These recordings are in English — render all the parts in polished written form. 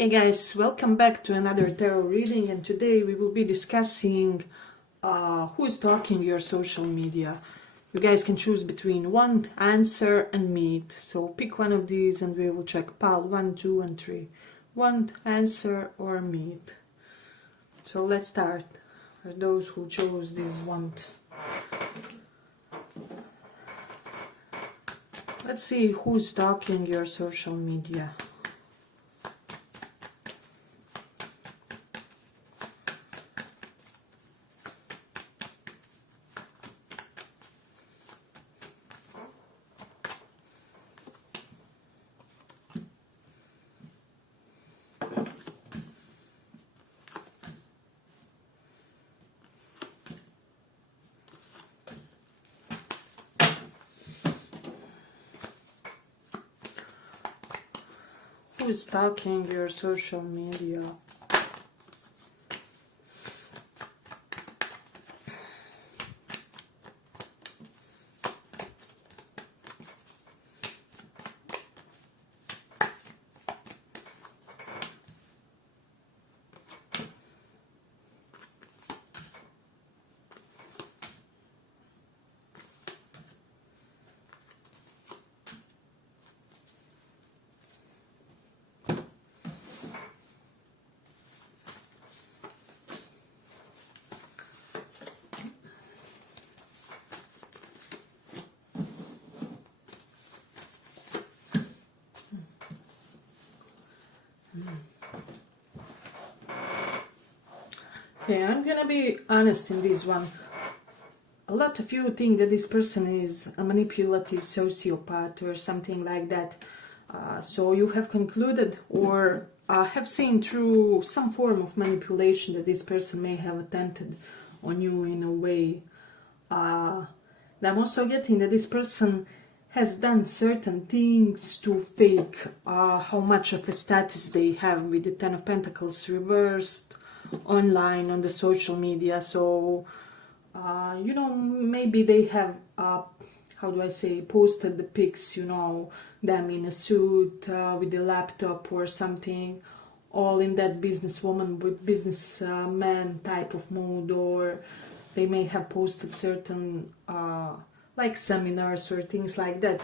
Hey guys, welcome back to another tarot reading, and today we will be discussing who is stalking your social media. You guys can choose between want, answer and meet. So pick one of these and we will check pile 1, 2 and 3. Want, answer or meet. So let's start. For those who chose this want. Let's see who's stalking your social media. Who is stalking your social media? Okay, I'm gonna be honest in this one. A lot of you think that this person is a manipulative sociopath or something like that. So you have concluded or have seen through some form of manipulation that this person may have attempted on you in a way. I'm also getting that this person has done certain things to fake how much of a status they have with the Ten of Pentacles reversed online on the social media. So maybe they have how do I say, posted the pics, them in a suit with a laptop or something, all in that businesswoman with businessman type of mode, or they may have posted certain like seminars or things like that.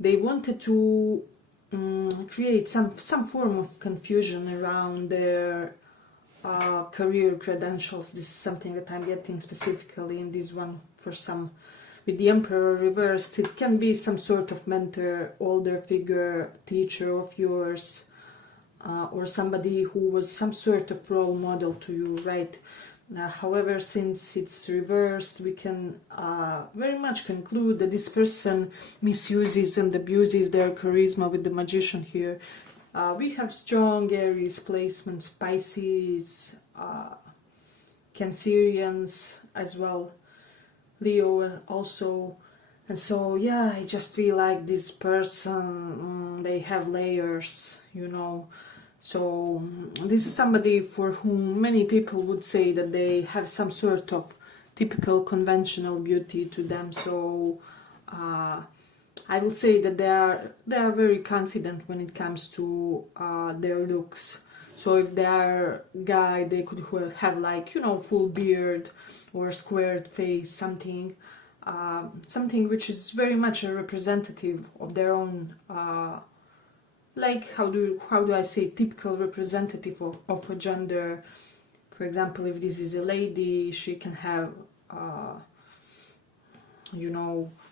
They wanted to create some form of confusion around their career credentials. This is something that I'm getting specifically in this one for some. With the Emperor reversed, it can be some sort of mentor, older figure, teacher of yours, or somebody who was some sort of role model to you, right? However, since it's reversed, we can very much conclude that this person misuses and abuses their charisma with the Magician here. We have strong Aries placements, Pisces, Cancerians as well, Leo also. And so, yeah, I just feel like this person, they have layers, So this is somebody for whom many people would say that they have some sort of typical conventional beauty to them. So I will say that they are very confident when it comes to their looks. So if they are guy, they could have like full beard or squared face, something which is very much a representative of their own like how do I say, typical representative of a gender. For example, if this is a lady, she can have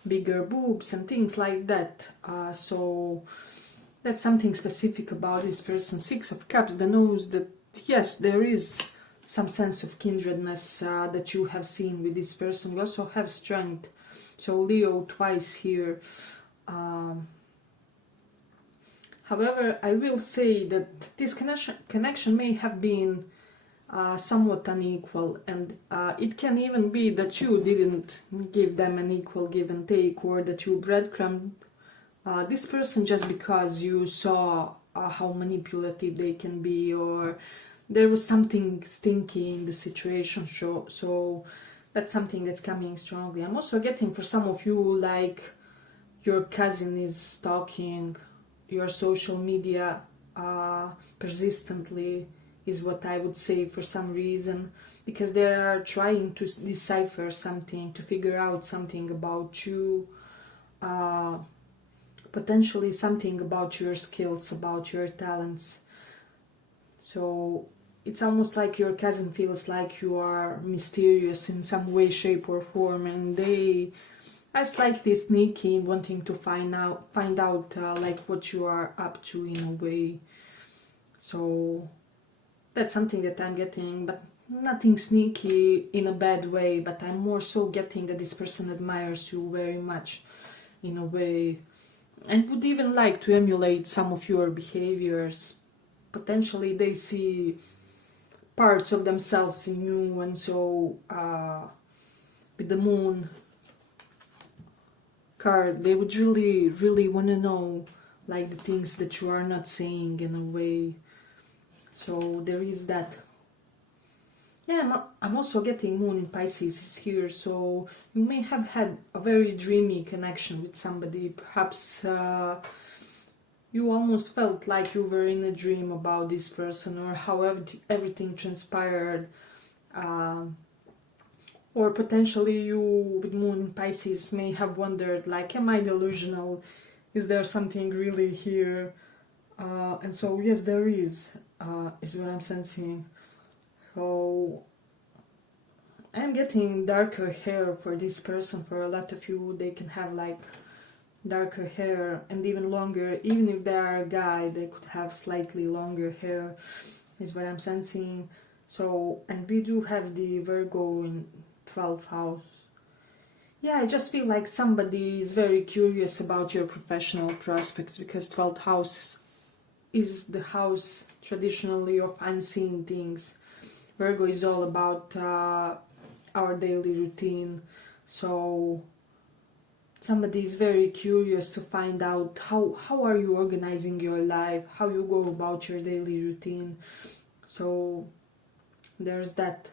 bigger boobs and things like that. So that's something specific about this person. Six of Cups, that knows that yes, there is some sense of kindredness that you have seen with this person. You also have strength. So Leo twice here. However, I will say that this connection may have been somewhat unequal, and it can even be that you didn't give them an equal give and take, or that you breadcrumbed this person just because you saw how manipulative they can be, or there was something stinky in the situation. So that's something that's coming strongly. I'm also getting for some of you like your cousin is stalking your social media persistently, is what I would say, for some reason, because they are trying to decipher something, to figure out something about you, potentially something about your skills, about your talents. So it's almost like your cousin feels like you are mysterious in some way, shape or form, and they are slightly sneaky in wanting to find out like what you are up to in a way. So that's something that I'm getting, but nothing sneaky in a bad way, but I'm more so getting that this person admires you very much in a way, and would even like to emulate some of your behaviors. Potentially they see parts of themselves in you, and so with the moon card, they would really want to know like the things that you are not saying in a way. So there is that. Yeah, I'm also getting moon in Pisces is here, so you may have had a very dreamy connection with somebody. Perhaps you almost felt like you were in a dream about this person, or how everything transpired. Or potentially you, with moon in Pisces, may have wondered, like, am I delusional? Is there something really here? And so, yes, there is what I'm sensing. So, I'm getting darker hair for this person. For a lot of you, they can have like darker hair and even longer. Even if they are a guy, they could have slightly longer hair, is what I'm sensing. So, and we do have the Virgo in 12th house. Yeah, I just feel like somebody is very curious about your professional prospects, because 12th house is the house traditionally of unseen things. Virgo is all about our daily routine. So somebody is very curious to find out how are you organizing your life, how you go about your daily routine. So there's that.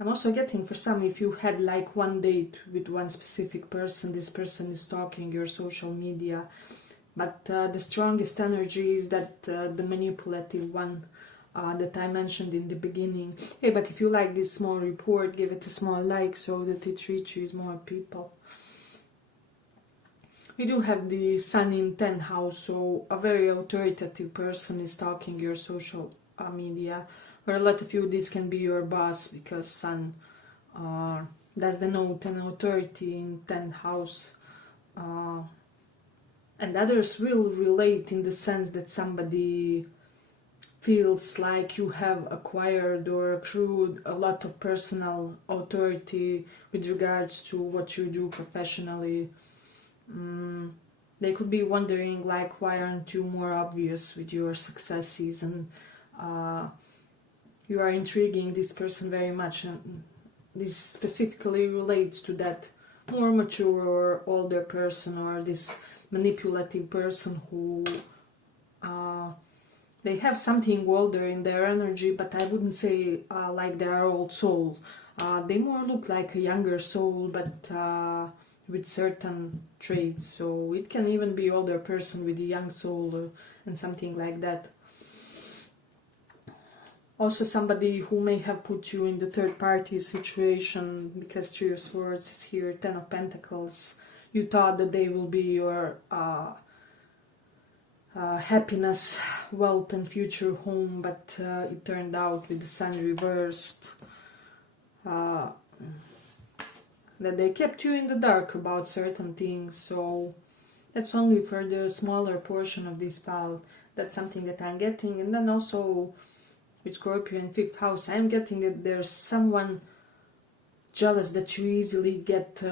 I'm also getting, for some, if you had like one date with one specific person, this person is stalking your social media. But the strongest energy is that the manipulative one that I mentioned in the beginning. Hey, but if you like this small report, give it a small like so that it reaches more people. We do have the Sun in 10th house, so a very authoritative person is stalking your social media. For a lot of you, this can be your boss, because Sun does denote an authority in 10th house. And others will relate in the sense that somebody feels like you have acquired or accrued a lot of personal authority with regards to what you do professionally. They could be wondering, like, why aren't you more obvious with your successes? And you are intriguing this person very much, and this specifically relates to that more mature or older person, or this manipulative person who they have something older in their energy, but I wouldn't say like they are old soul. They more look like a younger soul, but with certain traits. So it can even be older person with a young soul and something like that. Also somebody who may have put you in the third party situation, because Three of Swords is here, 10 of Pentacles. You thought that they will be your happiness, wealth and future home, but it turned out with the Sun reversed that they kept you in the dark about certain things. So that's only for the smaller portion of this file. That's something that I'm getting. And then also with Scorpio in 5th house, I'm getting that there's someone jealous that you easily get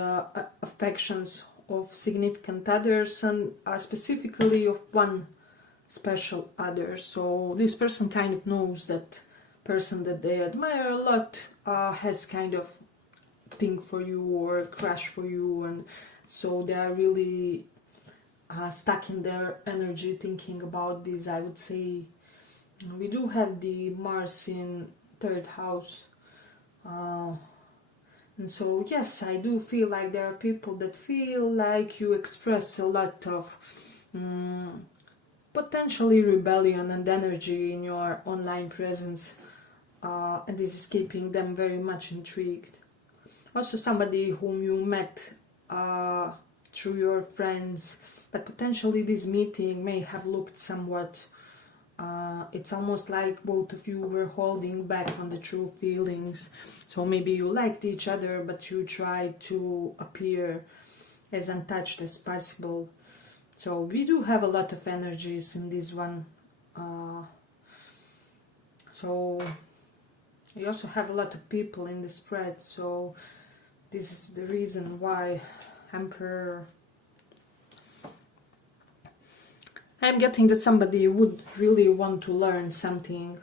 affections of significant others, and specifically of one special other. So this person kind of knows that person that they admire a lot has kind of thing for you or crush for you, and so they are really stuck in their energy thinking about this, I would say. We do have the Mars in 3rd house, and so yes, I do feel like there are people that feel like you express a lot of potentially rebellion and energy in your online presence, and this is keeping them very much intrigued. Also somebody whom you met through your friends, but potentially this meeting may have looked somewhat, it's almost like both of you were holding back on the true feelings. So maybe you liked each other, but you tried to appear as untouched as possible. So we do have a lot of energies in this one. So we also have a lot of people in the spread, so this is the reason why Emperor. I'm getting that somebody would really want to learn something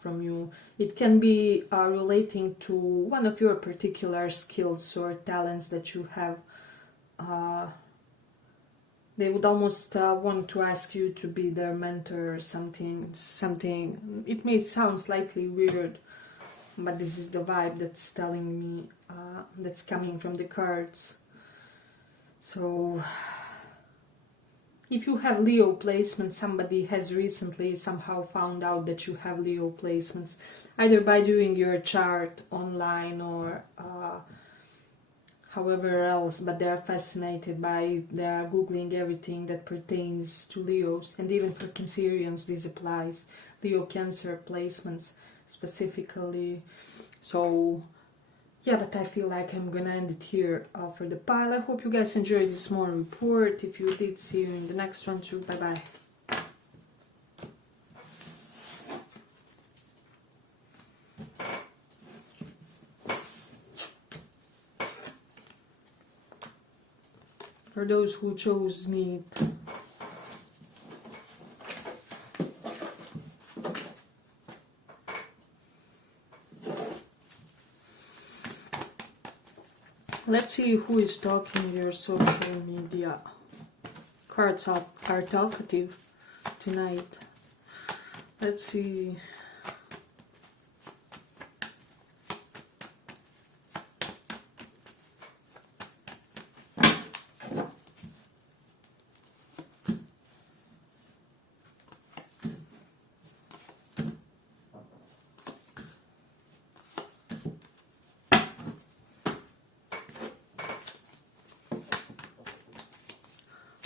from you. It can be relating to one of your particular skills or talents that you have. They would almost want to ask you to be their mentor or something. It may sound slightly weird, but this is the vibe that's telling me, that's coming from the cards. So if you have Leo placements, somebody has recently somehow found out that you have Leo placements, either by doing your chart online or however else, but they are fascinated by it. They are googling everything that pertains to Leos, and even for Cancerians this applies, Leo Cancer placements specifically. So yeah, but I feel like I'm gonna end it here for the pile. I hope you guys enjoyed this small report. If you did, see you in the next one too. Bye bye. For those who chose me, let's see who is stalking your social media. Cards are talkative tonight. Let's see.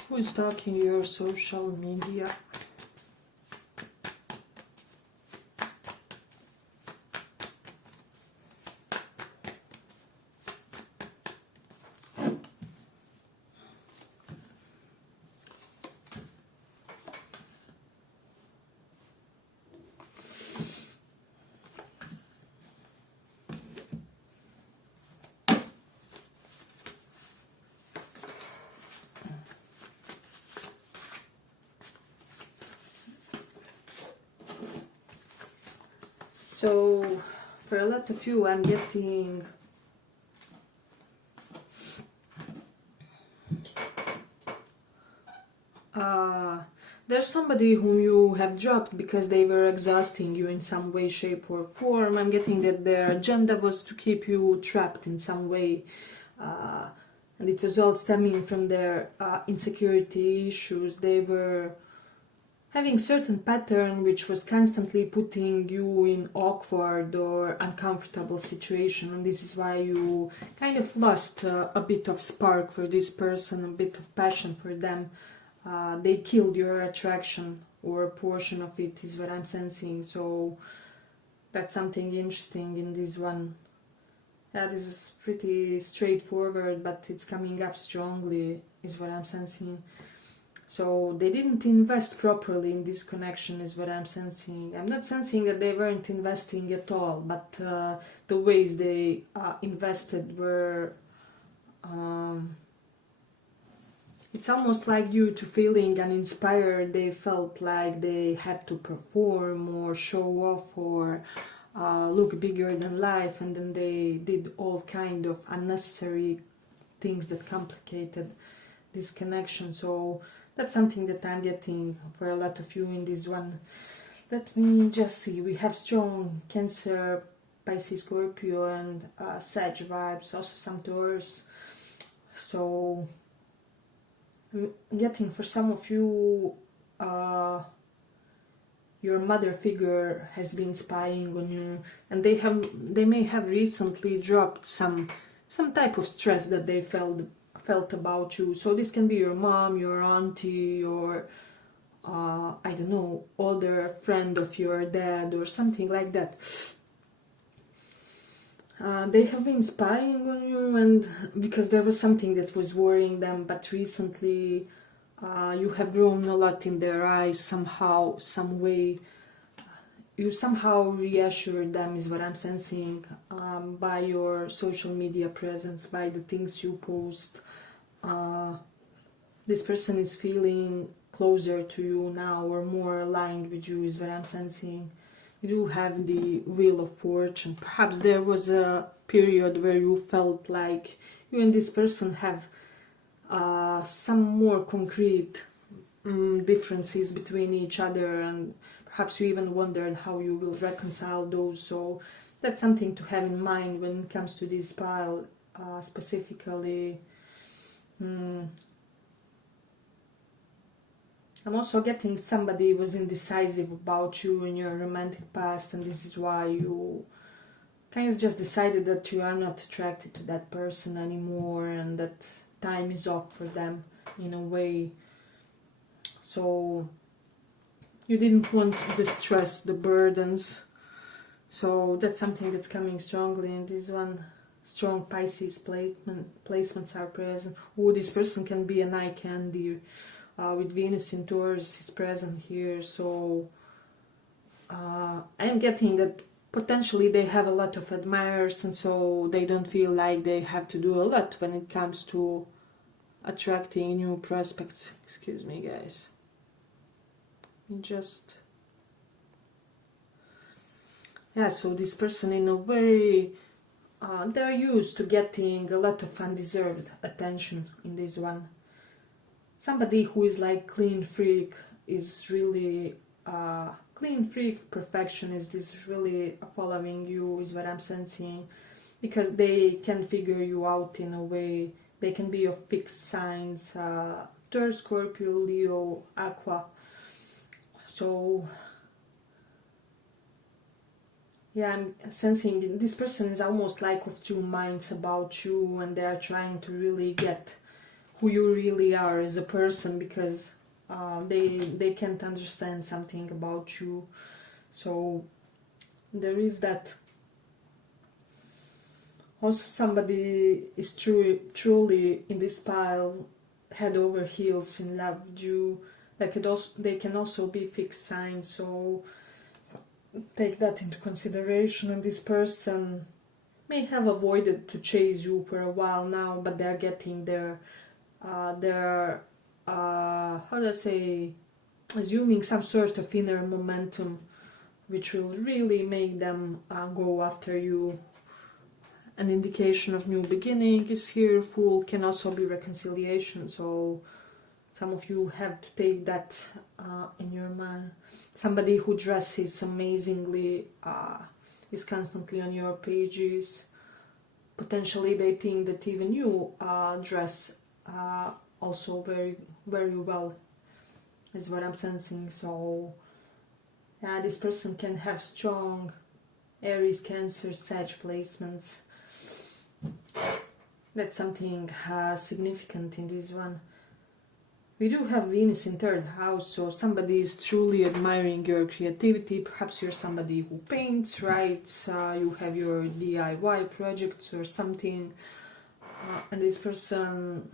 Who is stalking your social media? So for a lot of you, I'm getting there's somebody whom you have dropped because they were exhausting you in some way, shape or form. I'm getting that their agenda was to keep you trapped in some way, and it was all stemming from their insecurity issues. They were having certain pattern which was constantly putting you in awkward or uncomfortable situation, and this is why you kind of lost a bit of spark for this person, a bit of passion for them. They killed your attraction, or a portion of it is what I'm sensing. So that's something interesting in this one. Yeah, this is pretty straightforward, but it's coming up strongly is what I'm sensing. So they didn't invest properly in this connection is what I'm sensing. I'm not sensing that they weren't investing at all, but the ways they invested were... it's almost like due to feeling uninspired, they felt like they had to perform or show off or look bigger than life, and then they did all kind of unnecessary things that complicated this connection. So that's something that I'm getting for a lot of you in this one. Let me just see. We have strong Cancer, Pisces, Scorpio and Sag vibes, also some Taurus. So I'm getting for some of you your mother figure has been spying on you, and they may have recently dropped some type of stress that they felt about you. So this can be your mom, your auntie, or I don't know, older friend of your dad or something like that. They have been spying on you, and because there was something that was worrying them, but recently you have grown a lot in their eyes somehow, some way. You somehow reassured them, is what I'm sensing, by your social media presence, by the things you post. This person is feeling closer to you now, or more aligned with you, is what I'm sensing. You do have the Wheel of Fortune. Perhaps there was a period where you felt like you and this person have some more concrete differences between each other, and perhaps you even wondered how you will reconcile those. So that's something to have in mind when it comes to this pile specifically. I'm also getting somebody was indecisive about you in your romantic past, and this is why you kind of just decided that you are not attracted to that person anymore, and that time is up for them in a way. So you didn't want the stress, the burdens. So that's something that's coming strongly in this one. Strong Pisces placements are present. Oh, this person can be an eye candy. With Venus in Taurus is present here. So I am getting that potentially they have a lot of admirers, and so they don't feel like they have to do a lot when it comes to attracting new prospects. Excuse me, guys. So this person, in a way, they're used to getting a lot of undeserved attention in this one. Somebody who is like clean freak is really clean freak perfectionist is really following you, is what I'm sensing, because they can figure you out in a way. They can be of fixed signs, Taurus, Scorpio, Leo, Aqua. So yeah, I'm sensing this person is almost like of two minds about you, and they are trying to really get who you really are as a person, because they can't understand something about you. So there is that. Also, somebody is truly in this pile head over heels in love with you. They can also be fixed signs, so take that into consideration. And this person may have avoided to chase you for a while now, but they're getting their how do I say, assuming some sort of inner momentum, which will really make them go after you. An indication of new beginning is here. Fool can also be reconciliation, so some of you have to take that in your mind. Somebody who dresses amazingly is constantly on your pages. Potentially they think that even you dress also very, very well, is what I'm sensing. So yeah, this person can have strong Aries, Cancer, Sag placements. That's something significant in this one. We do have Venus in third house, so somebody is truly admiring your creativity. Perhaps you're somebody who paints, writes, you have your DIY projects or something, and this person,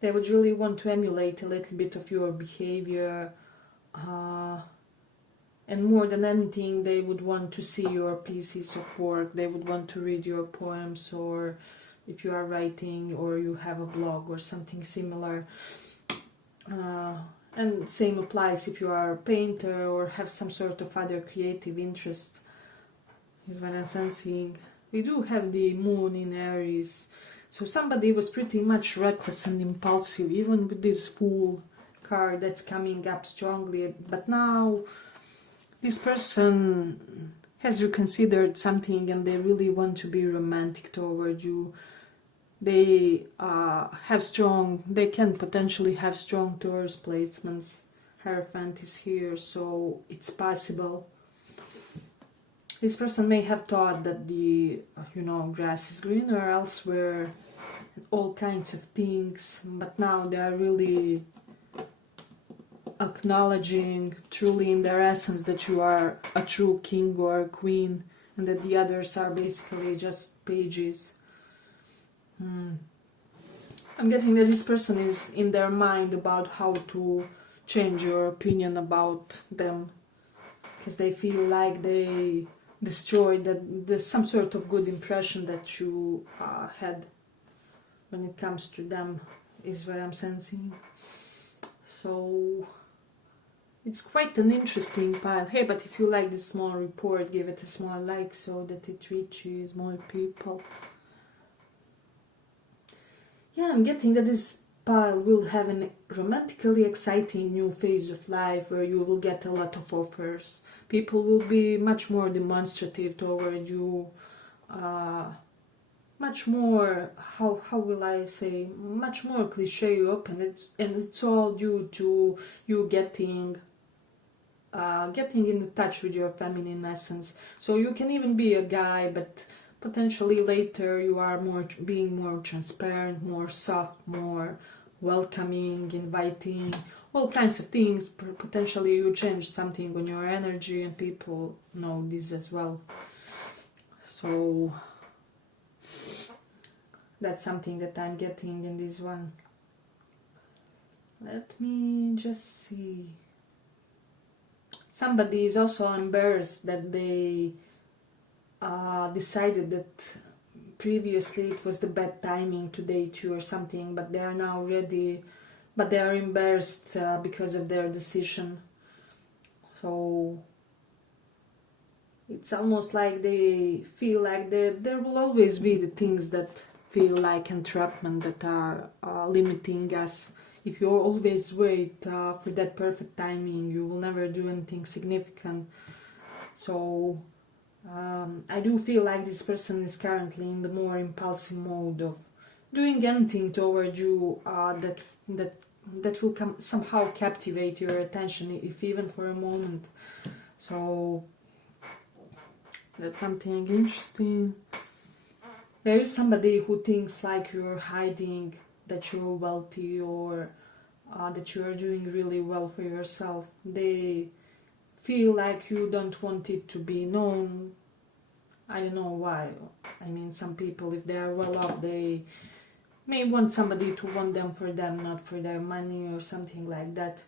they would really want to emulate a little bit of your behavior, and more than anything, they would want to see your pieces of work. They would want to read your poems, or if you are writing or you have a blog or something similar. And same applies if you are a painter or have some sort of other creative interest, is what I'm sensing. We do have the moon in Aries, so somebody was pretty much reckless and impulsive, even with this Fool card that's coming up strongly. But now this person has reconsidered something, and they really want to be romantic toward you. They can potentially have strong Taurus placements. Hierophant is here, so it's possible. This person may have thought that the, grass is greener elsewhere, and all kinds of things, but now they are really acknowledging truly in their essence that you are a true king or a queen, and that the others are basically just pages. I'm getting that this person is in their mind about how to change your opinion about them, because they feel like they destroyed there's some sort of good impression that you had when it comes to them, is what I'm sensing. So it's quite an interesting pile. Hey, but if you like this small report, give it a small like so that it reaches more people. Yeah, I'm getting that this pile will have a romantically exciting new phase of life where you will get a lot of offers. People will be much more demonstrative toward you, much more, how will I say, much more cliche you up, and it's all due to you getting in touch with your feminine essence. So you can even be a guy, but potentially later you are being more transparent, more soft, more welcoming, inviting, all kinds of things. Potentially you change something on your energy, and people know this as well. So that's something that I'm getting in this one. Let me just see. Somebody is also embarrassed that they decided that previously it was the bad timing to date you or something, but they are now ready, but they are embarrassed because of their decision. So it's almost like they feel like there will always be the things that feel like entrapment, that are limiting us. If you always wait for that perfect timing, you will never do anything significant. So I do feel like this person is currently in the more impulsive mode of doing anything toward you that will somehow captivate your attention, if even for a moment. So that's something interesting. There is somebody who thinks like you're hiding that you're wealthy, or that you are doing really well for yourself. They feel like you don't want it to be known. I don't know why. I mean, some people, if they are well off, they may want somebody to want them for them, not for their money or something like that.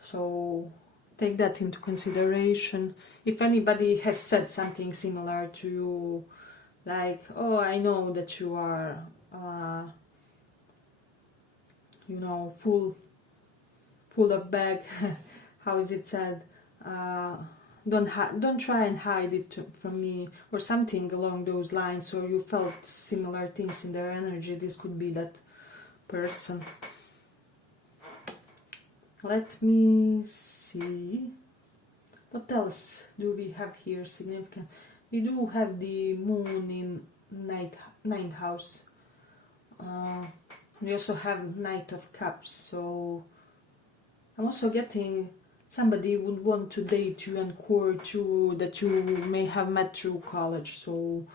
So take that into consideration. If anybody has said something similar to you, like, oh, I know that you are full of bag. How is it said? Don't try and hide it from me, or something along those lines, or you felt similar things in their energy. This could be that person. Let me see. What else do we have here significant? We do have the moon in ninth house. We also have Knight of Cups. So I'm also getting somebody would want to date you and court you, that you may have met through college. So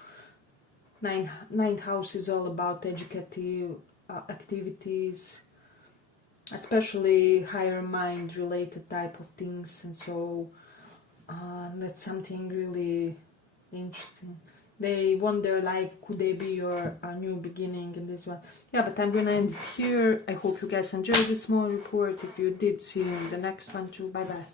ninth house is all about educative activities, especially higher mind related type of things, and so that's something really interesting. They wonder, like, could they be your new beginning in this one? Yeah, but I'm gonna end it here. I hope you guys enjoyed this small report. If you did, see you in the next one too. Bye bye.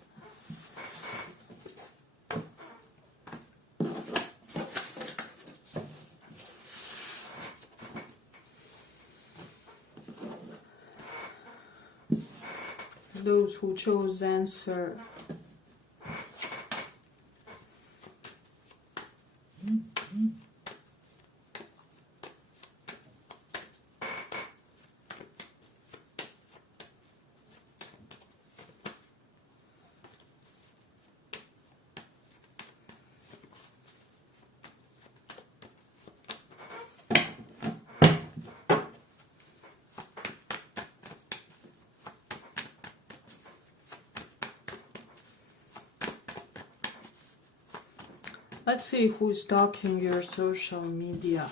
Those who chose answer. Let's see who's stalking your social media.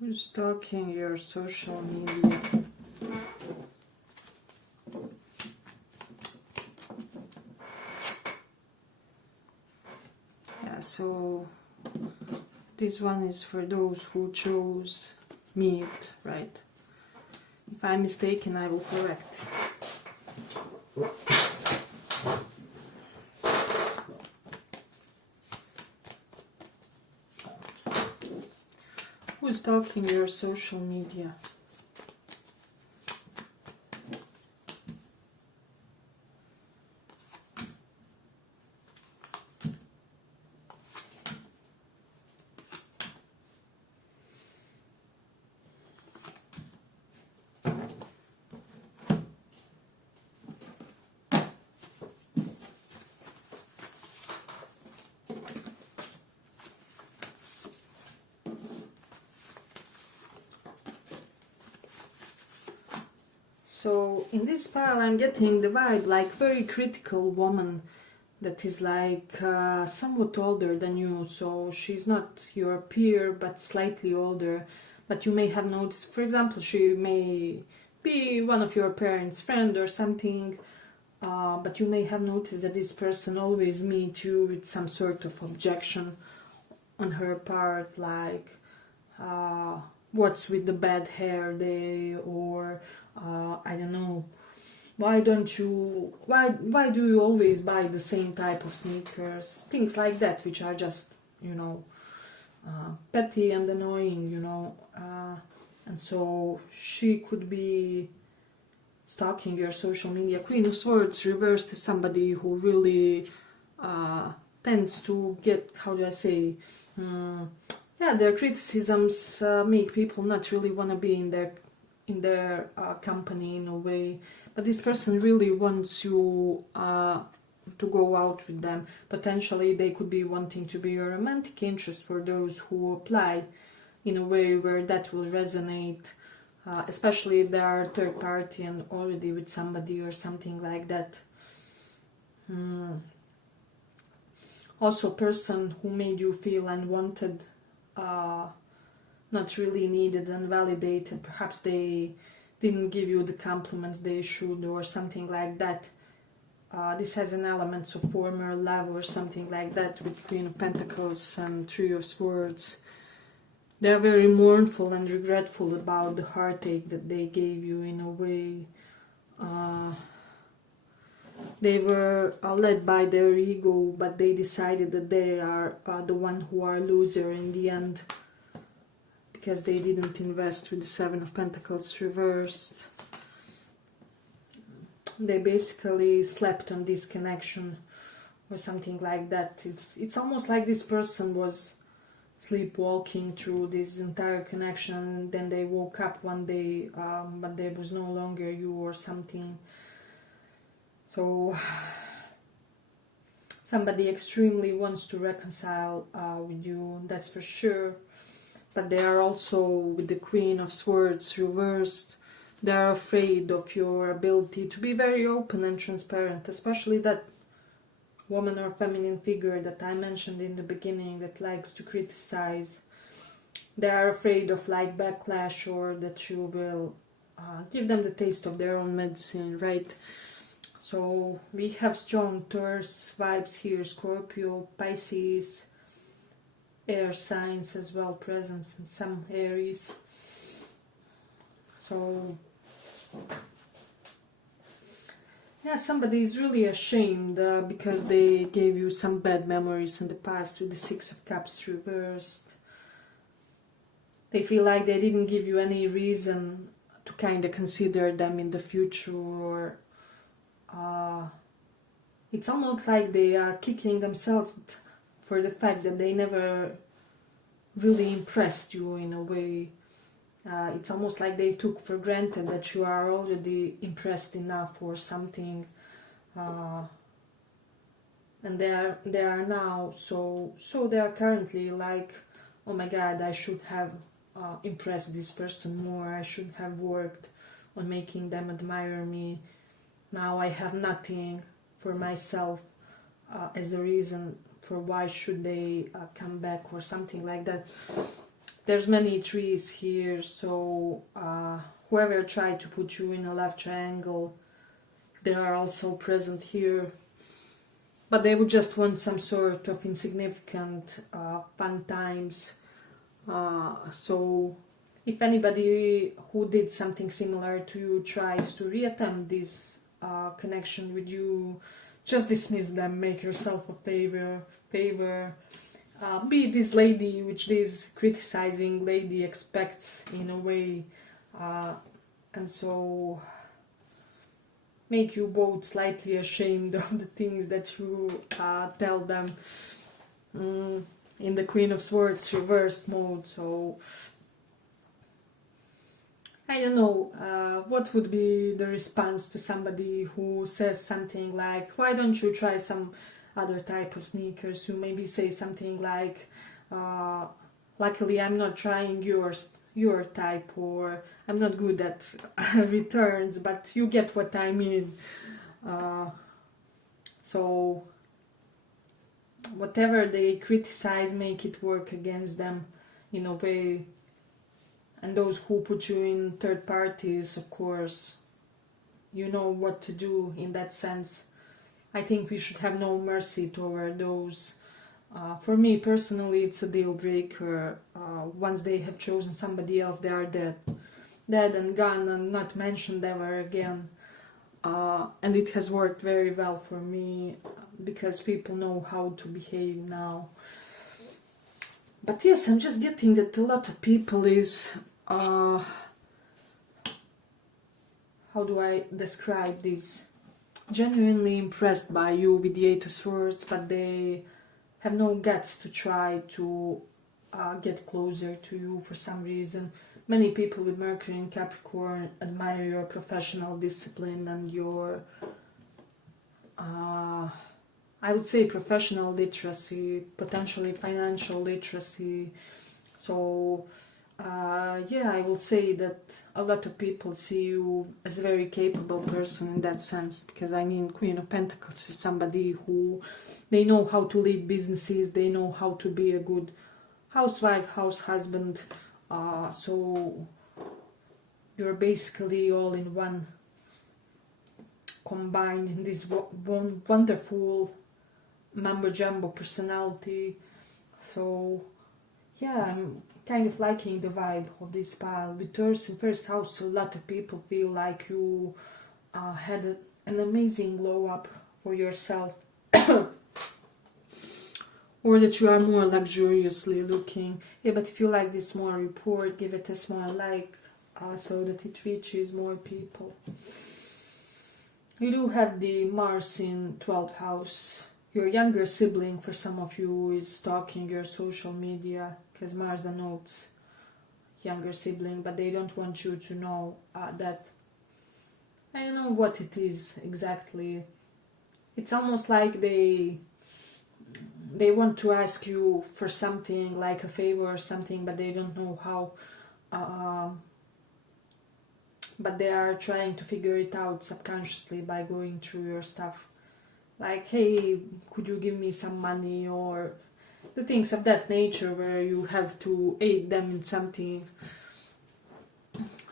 Who's stalking your social media? Yeah, so this one is for those who chose mute, right? If I'm mistaken, I will correct it. Who's stalking your social media? So in this pile I'm getting the vibe like very critical woman that is like somewhat older than you. So she's not your peer but slightly older. But you may have noticed, for example, she may be one of your parents' friend or something. But you may have noticed that this person always meets you with some sort of objection on her part, like what's with the bad hair day, or I don't know, why do you always buy the same type of sneakers, things like that, which are just, you know, petty and annoying, you know, and so she could be stalking your social media. Queen of Swords reversed is somebody who really tends to get, how do I say, yeah, their criticisms make people not really want to be in their company in a way. But this person really wants you to go out with them. Potentially they could be wanting to be your romantic interest for those who apply in a way where that will resonate, especially if they are third party and already with somebody or something like that. Also, person who made you feel unwanted, not really needed and validated. Perhaps they didn't give you the compliments they should or something like that. This has an element of former love or something like that with Queen of Pentacles and Three of Swords. They are very mournful and regretful about the heartache that they gave you in a way. They were led by their ego, but they decided that they are the one who are loser in the end, because they didn't invest with the Seven of Pentacles reversed. They basically slept on this connection or something like that. It's almost like this person was sleepwalking through this entire connection, then they woke up one day, but there was no longer you or something. So somebody extremely wants to reconcile with you, that's for sure. But they are also, with the Queen of Swords reversed, they are afraid of your ability to be very open and transparent, especially that woman or feminine figure that I mentioned in the beginning that likes to criticize. They are afraid of like backlash, or that you will give them the taste of their own medicine, right? So we have strong Taurus vibes here, Scorpio, Pisces, air signs as well, presence in some Aries. So yeah, somebody is really ashamed because they gave you some bad memories in the past with the Six of Cups reversed. They feel like they didn't give you any reason to kind of consider them in the future, or it's almost like they are kicking themselves for the fact that they never really impressed you in a way. It's almost like they took for granted that you are already impressed enough or something, and they are now so they are currently like, oh my god, I should have impressed this person more, I should have worked on making them admire me. Now I have nothing for myself as the reason for why should they come back or something like that. There's many trees here, so whoever tried to put you in a love triangle, they are also present here, but they would just want some sort of insignificant fun times. So if anybody who did something similar to you tries to reattempt this connection with you, just dismiss them, make yourself a favor. Be this lady which this criticizing lady expects in a way, and so make you both slightly ashamed of the things that you tell them, in the Queen of Swords reversed mode. So I don't know, what would be the response to somebody who says something like, why don't you try some other type of sneakers? You maybe say something like, luckily I'm not trying your type, or I'm not good at returns, but you get what I mean. So whatever they criticize, make it work against them in a way. And those who put you in third parties, of course, you know what to do in that sense. I think we should have no mercy toward those. For me personally, it's a deal breaker. Once they have chosen somebody else, they are dead and gone and not mentioned ever again. And it has worked very well for me, because people know how to behave now. But yes, I'm just getting that a lot of people is, how do I describe this? Genuinely impressed by you with the Eight of Swords, but they have no guts to try to get closer to you for some reason. Many people with Mercury in Capricorn admire your professional discipline and your, I would say, professional literacy, potentially financial literacy. So yeah, I will say that a lot of people see you as a very capable person in that sense, because I mean, Queen of Pentacles is somebody who, they know how to lead businesses, they know how to be a good housewife, house husband. So you're basically all in one, combined in this wonderful mambo jumbo personality. So yeah, I'm kind of liking the vibe of this pile. With Earth in first house, a lot of people feel like you had an amazing glow up for yourself. Or that you are more luxuriously looking. Yeah, but if you like this more report, give it a small like, so that it reaches more people. You do have the Mars in 12th house. Your younger sibling, for some of you, is stalking your social media, because Mars denotes younger sibling, but they don't want you to know that. I don't know what it is exactly. It's almost like they want to ask you for something, like a favor or something, but they don't know how. But they are trying to figure it out subconsciously by going through your stuff. Like, hey, could you give me some money, or the things of that nature where you have to aid them in something.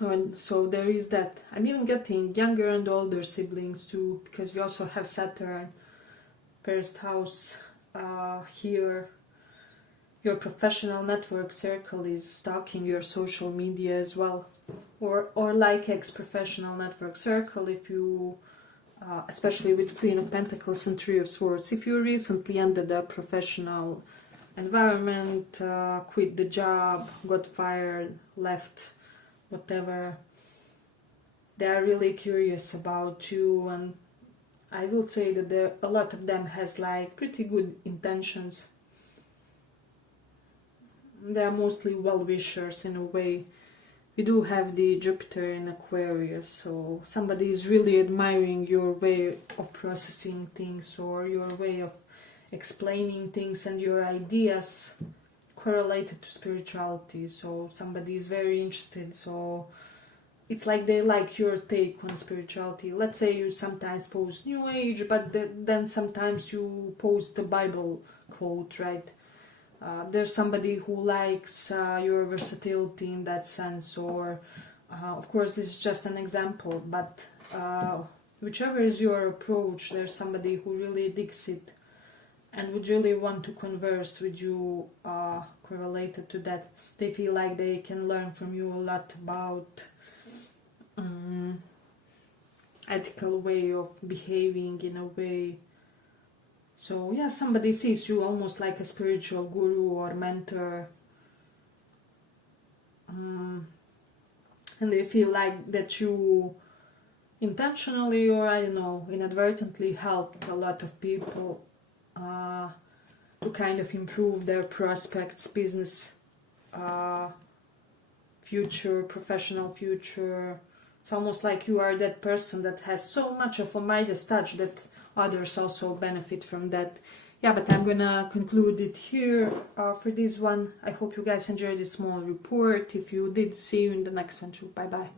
And so there is that. I'm even getting younger and older siblings too, because we also have Saturn, first house here. Your professional network circle is stalking your social media as well, or like ex-professional network circle, if you especially with Queen of Pentacles and Three of Swords, if you recently ended a professional environment, quit the job, got fired, left, whatever, they are really curious about you, and I will say that a lot of them has like pretty good intentions. They are mostly well-wishers in a way. We do have the Jupiter in Aquarius, so somebody is really admiring your way of processing things or your way of explaining things and your ideas correlated to spirituality. So somebody is very interested, so it's like they like your take on spirituality. Let's say you sometimes post New Age, but then sometimes you post a Bible quote, right? There's somebody who likes your versatility in that sense, or of course this is just an example, but whichever is your approach, there's somebody who really digs it and would really want to converse with you correlated to that. They feel like they can learn from you a lot about ethical way of behaving in a way. So yeah, somebody sees you almost like a spiritual guru or mentor, and they feel like that you intentionally or I don't know, inadvertently helped a lot of people to kind of improve their prospects, business future, professional future. It's almost like you are that person that has so much of a Midas touch that others also benefit from that. Yeah, but I'm gonna conclude it here for this one. I hope you guys enjoyed this small report. If you did, see you in the next one too. Bye bye.